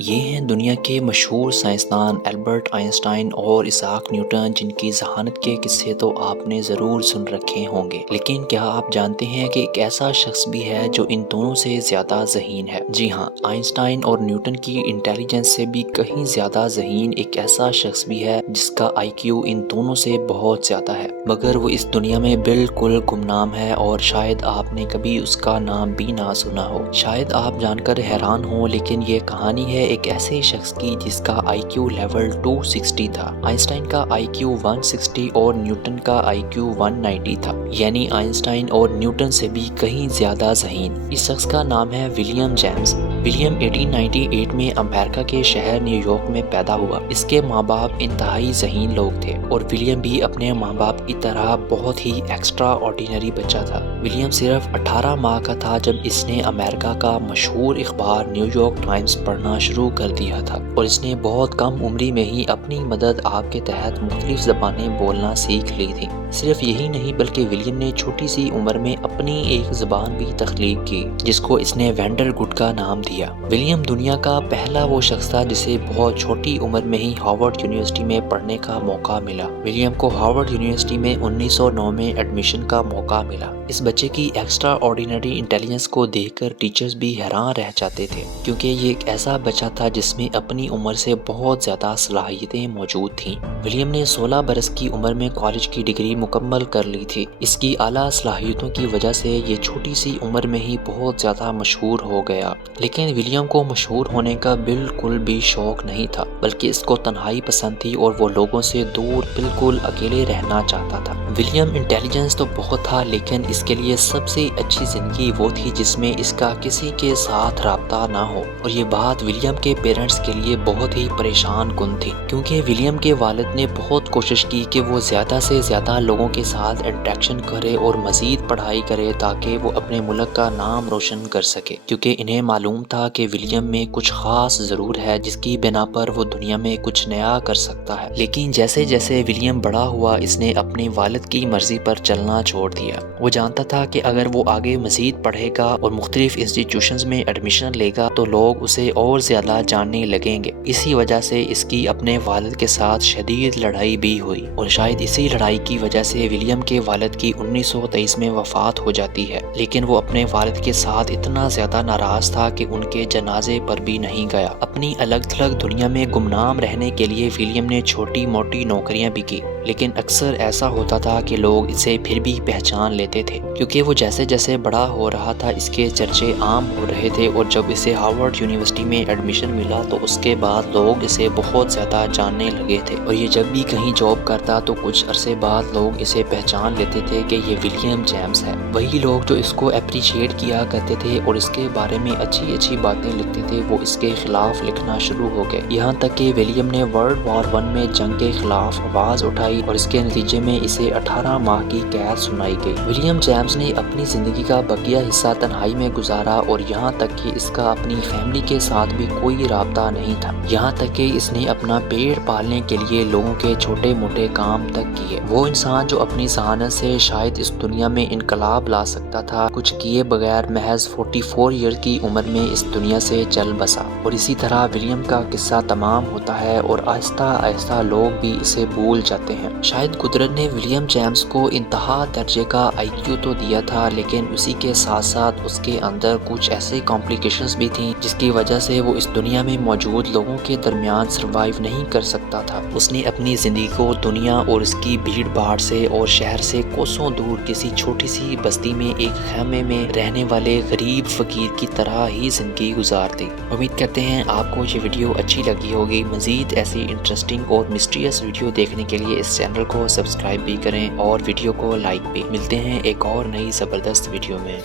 یہ ہیں دنیا کے مشہور سائنسدان البرٹ آئنسٹائن اور اسحاق نیوٹن، جن کی ذہانت کے قصے تو آپ نے ضرور سن رکھے ہوں گے، لیکن کیا آپ جانتے ہیں کہ ایک ایسا شخص بھی ہے جو ان دونوں سے زیادہ ذہین ہے؟ جی ہاں، آئنسٹائن اور نیوٹن کی انٹیلیجنس سے بھی کہیں زیادہ ذہین ایک ایسا شخص بھی ہے جس کا آئی کیو ان دونوں سے بہت زیادہ ہے، مگر وہ اس دنیا میں بالکل گمنام ہے اور شاید آپ نے کبھی اس کا نام بھی نہ سنا ہو۔ شاید آپ جان کر حیران ہوں، لیکن یہ کہانی ہے ایک ایسے شخص کی جس کا آئی کیو لیول 260 تھا۔ آئنسٹائن کا آئی کیو 160 اور نیوٹن کا آئی کیو 190 تھا، یعنی آئنسٹائن اور نیوٹن سے بھی کہیں زیادہ ذہین۔ اس شخص کا نام ہے ولیم جیمز۔ ولیم 1898 میں امریکہ کے شہر نیو یارک میں پیدا ہوا۔ اس کے ماں باپ انتہائی ذہین لوگ تھے اور ولیم بھی اپنے ماں باپ کی طرح بہت ہی ایکسٹرا آرڈینری بچہ تھا۔ ولیم صرف 18 ماہ کا تھا جب اس نے امریکہ کا مشہور اخبار نیو یارک ٹائمز پڑھنا شروع کر دیا تھا، اور اس نے بہت کم عمری میں ہی اپنی مدد آپ کے تحت مختلف زبانیں بولنا سیکھ لی تھی۔ صرف یہی نہیں بلکہ ولیم نے چھوٹی سی عمر میں اپنی ایک زبان بھی تخلیق کی جس کو اس نے وینڈر گڈ کا نام دیا۔ ولیم دنیا کا پہلا وہ شخص تھا جسے بہت چھوٹی عمر میں ہی ہارورڈ یونیورسٹی میں پڑھنے کا موقع ملا۔ ولیم کو ہارورڈ یونیورسٹی میں 1909 میں ایڈمیشن کا موقع ملا۔ اس بچے کی ایکسٹرا آرڈینری انٹیلیجنس کو دیکھ کر ٹیچرز بھی حیران رہ جاتے تھے، کیونکہ یہ ایک ایسا بچہ تھا جس میں اپنی عمر سے بہت زیادہ صلاحیتیں موجود تھیں۔ ولیم نے 16 برس کی عمر میں کالج کی ڈگری مکمل کر لی تھی۔ اس کی اعلیٰ صلاحیتوں کی وجہ سے یہ چھوٹی سی عمر میں ہی بہت زیادہ مشہور ہو گیا، لیکن ولیم کو مشہور ہونے کا بالکل بھی شوق نہیں تھا، بلکہ اس کو تنہائی پسند تھی اور وہ لوگوں سے دور بالکل اکیلے رہنا چاہتا تھا۔ ولیم انٹیلیجنس تو بہت تھا، لیکن اس کے لیے سب سے اچھی زندگی وہ تھی جس میں اس کا کسی کے ساتھ رابطہ نہ ہو، اور یہ بات ولیم کے پیرنٹس کے لیے بہت ہی پریشان کن تھی، کیونکہ ولیم کے والد نے بہت کوشش کی کہ وہ زیادہ سے زیادہ لوگوں کے ساتھ انٹریکشن کرے اور مزید پڑھائی کرے تاکہ وہ اپنے ملک کا نام روشن کر سکے، کیونکہ انہیں معلوم تھا کہ ولیم میں کچھ خاص ضرور ہے جس کی بنا پر وہ دنیا میں کچھ نیا کر سکتا ہے۔ لیکن جیسے جیسے ولیم بڑا ہوا، اس نے اپنے والد کی مرضی پر چلنا چھوڑ دیا۔ وہ جانتا تھا کہ اگر وہ آگے مزید پڑھے گا اور مختلف انسٹیٹیوشنز میں ایڈمیشن لے گا تو لوگ اسے اور زیادہ جاننے لگیں گے۔ اسی وجہ سے اس کی اپنے والد کے ساتھ شدید لڑائی بھی ہوئی، اور شاید اسی لڑائی کی وجہ سے ولیم کے والد کی 1923 میں وفات ہو جاتی ہے، لیکن وہ اپنے والد کے ساتھ اتنا زیادہ ناراض تھا کہ ان کے جنازے پر بھی نہیں گیا۔ اپنی الگ تھلگ دنیا میں گمنام رہنے کے لیے ولیم نے چھوٹی موٹی نوکریاں بھی کی، لیکن اکثر ایسا ہوتا تھا کہ لوگ اسے پھر بھی پہچان لیتے تھے، کیونکہ وہ جیسے جیسے بڑا ہو رہا تھا اس کے چرچے عام ہو رہے تھے، اور جب اسے ہارورڈ یونیورسٹی میں ایڈمیشن ملا تو اس کے بعد لوگ اسے بہت زیادہ جاننے لگے تھے، اور یہ جب بھی کہیں جاب کرتا تو کچھ عرصے بعد لوگ اسے پہچان لیتے تھے کہ یہ ولیم جیمز ہے۔ وہی لوگ جو اس کو اپریشیٹ کیا کرتے تھے اور اس کے بارے میں اچھی اچھی باتیں لکھتے تھے، وہ اس کے خلاف لکھنا شروع ہو گئے، یہاں تک کہ ولیم نے ورلڈ وار 1 میں جنگ کے خلاف آواز اٹھائی اور اس کے نتیجے میں اسے 18 ماہ کی قید سنائی گئی۔ ولیم جیمز نے اپنی زندگی کا بقیہ حصہ تنہائی میں گزارا، اور یہاں تک کہ اس کا اپنی فیملی کے ساتھ بھی کوئی رابطہ نہیں تھا، یہاں تک کہ اس نے اپنا پیٹ پالنے کے لیے لوگوں کے چھوٹے موٹے کام تک کیے۔ وہ انسان جو اپنی ذہانت سے شاید اس دنیا میں انقلاب لا سکتا تھا، کچھ کیے بغیر محض 44 ایئر کی عمر میں اس دنیا سے چل بسا، اور اسی طرح ولیم کا قصہ تمام ہوتا ہے اور آہستہ آہستہ لوگ بھی اسے بھول جاتے ہیں۔ شاید قدرت نے ولیم جیمز کو انتہا درجے کا آئی کیو تو دیا تھا، لیکن اسی کے ساتھ ساتھ اس کے اندر کچھ ایسی کمپلیکیشنز بھی تھیں جس کی وجہ سے وہ اس دنیا میں موجود لوگوں کے درمیان سروائیو نہیں کر سکتا تھا۔ اس نے اپنی زندگی کو دنیا اور اس کی بھیڑ بھاڑ سے اور شہر سے کوسوں دور کسی چھوٹی سی بستی میں ایک خیمے میں رہنے والے غریب فقیر کی طرح ہی زندگی گزار دی۔ امید کرتے ہیں آپ کو یہ ویڈیو اچھی لگی ہوگی۔ مزید ایسی انٹرسٹنگ اور مسٹریس ویڈیو دیکھنے کے لیے اس چینل کو سبسکرائب بھی کریں اور ویڈیو کو لائک بھی۔ ملتے ہیں ایک اور نئی زبردست ویڈیو میں۔